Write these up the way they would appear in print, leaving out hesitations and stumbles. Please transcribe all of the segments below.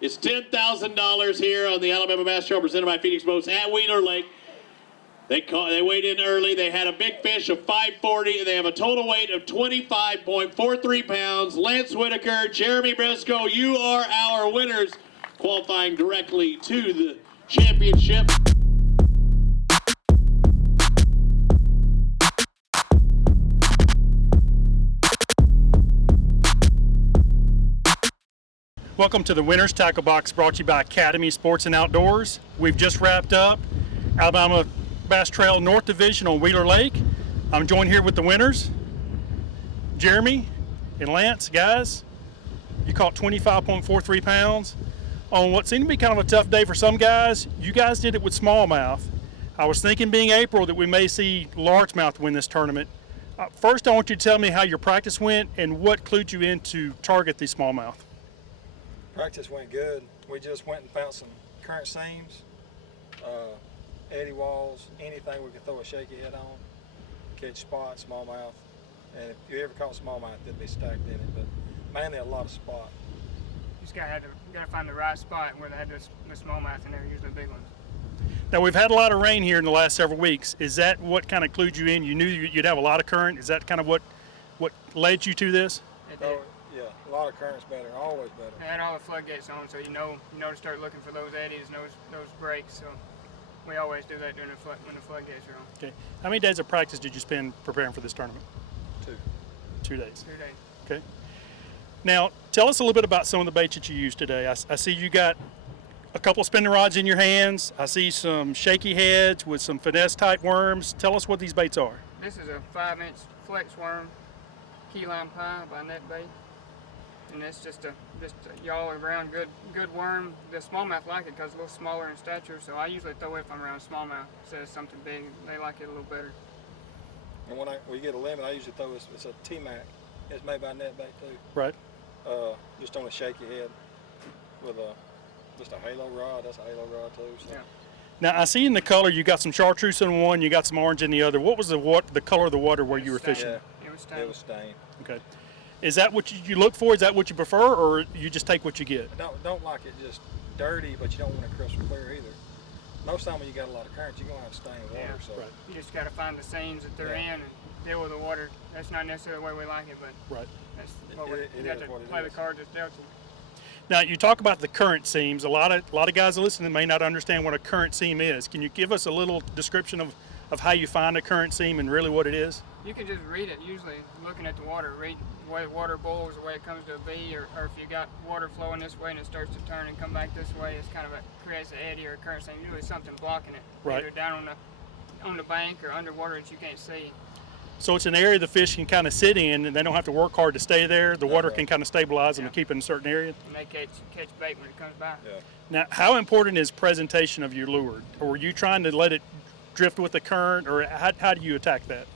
It's $10,000 here on the Alabama Bass Trail presented by Phoenix Boats at Wheeler Lake. They weighed in early. They had a big fish of 540, and they have a total weight of 25.43 pounds. Lance Whitaker, Jeremy Briscoe, you are our winners, qualifying directly to the championship. Welcome to the Winners Tacklebox, brought to you by Academy Sports and Outdoors. We've just wrapped up Alabama Bass Trail North Division on Wheeler Lake. I'm joined here with the winners, Jeremy and Lance. Guys, you caught 25.43 pounds on what seemed to be kind of a tough day for some guys. You guys did it with smallmouth. I was thinking, being April, that we may see largemouth win this tournament. First, I want you to tell me how your practice went and what clued you in to target the smallmouth. Practice went good. We just went and found some current seams, eddy walls, anything we could throw a shaky head on, catch spot, smallmouth. And if you ever caught smallmouth, they'd be stacked in it, but mainly a lot of spot. You just gotta find the right spot where they have the smallmouth, and they're usually big ones. Now, we've had a lot of rain here in the last several weeks. Is that what kind of clued you in? You knew you'd have a lot of current. Is that kind of what led you to this? It did. Oh, yeah, a lot of current's better, always better. They had all the floodgates on, so you know to start looking for those eddies and those breaks. So we always do that when the floodgates are on. Okay. How many days of practice did you spend preparing for this tournament? 2. 2 days. 2 days. Okay. Now, tell us a little bit about some of the baits that you used today. I see you got a couple spinning rods in your hands. I see some shaky heads with some finesse type worms. Tell us what these baits are. This is a 5-inch flex worm, key lime pie by net bait, and it's just a all around good worm. The smallmouth like it because it's a little smaller in stature, so I usually throw it if I'm around smallmouth. It says something big, they like it a little better. And when we get a limit, I usually throw it's a T-Mac. It's made by net bait too. Right. Just on a shaky head with just a halo rod. That's a halo rod too. So. Yeah. Now, I see in the color you got some chartreuse in one, you got some orange in the other. What was the color of the water where you were fishing? Yeah, It was stained. it was stained. Okay. Is that what you look for? Is that what you prefer, or you just take what you get? I don't like it just dirty, but you don't want it crystal clear either. Most time when you got a lot of current, you're gonna have stained water. Yeah. So Right. You just gotta find the seams that they're in and deal with the water. That's not necessarily the way we like it, but Right. that's It- what it you is got to what it play the is. cards that's dealt to. Now, you talk about the current seams. A lot of guys listening may not understand what a current seam is. Can you give us a little description of how you find a current seam and really what it is? You can just read it, usually looking at the water, read the way the water boils, the way it comes to a V, or if you got water flowing this way and it starts to turn and come back this way, it's kind of creates an eddy or a current seam. Usually something blocking it, Right. either down on the bank or underwater that you can't see. So it's an area the fish can kind of sit in, and they don't have to work hard to stay there. The water can kind of stabilize them and keep it in a certain area. And they catch bait when it comes by. yeah. Now, how important is presentation of your lure? Or were you trying to let it drift with the current, or how do you attack that?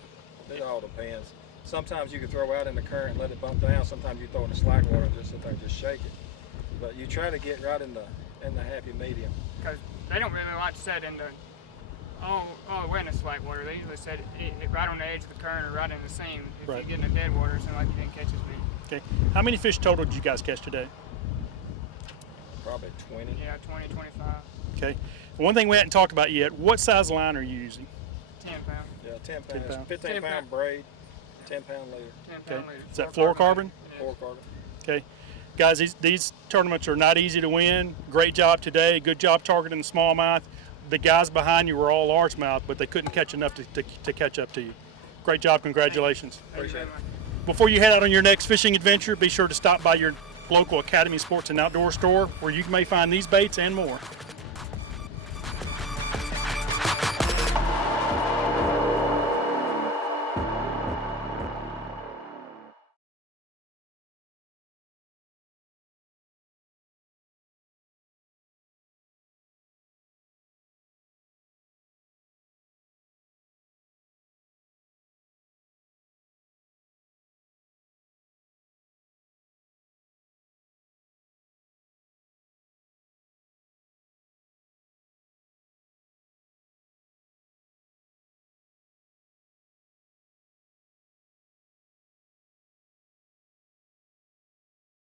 It all depends. Sometimes you can throw out in the current and let it bump down. Sometimes you throw in the slack water and just sit there and just shake it. But you try to get right in the happy medium. Because they don't really like to set in the all the way in the slack water. They usually set it right on the edge of the current or right in the seam. If Right. you get in the dead water, it's like you didn't catch as many. Okay. How many fish total did you guys catch today? Probably 20. Yeah, 20, 25, Okay. One thing we hadn't talked about yet, what size line are you using? 10 pound. Yeah, 10 10 pounds. pound. 15 10 pound pound. braid, 10 pound leader, 10 Okay. pound leader. Is that fluorocarbon? It is. fluorocarbon. Okay. Guys, these tournaments are not easy to win. Great job today. Good job targeting the smallmouth. The guys behind you were all largemouth, but they couldn't catch enough to catch up to you. Great job. Congratulations. Thank you very much. Before you head out on your next fishing adventure, be sure to stop by your local Academy Sports and Outdoor store where you may find these baits and more.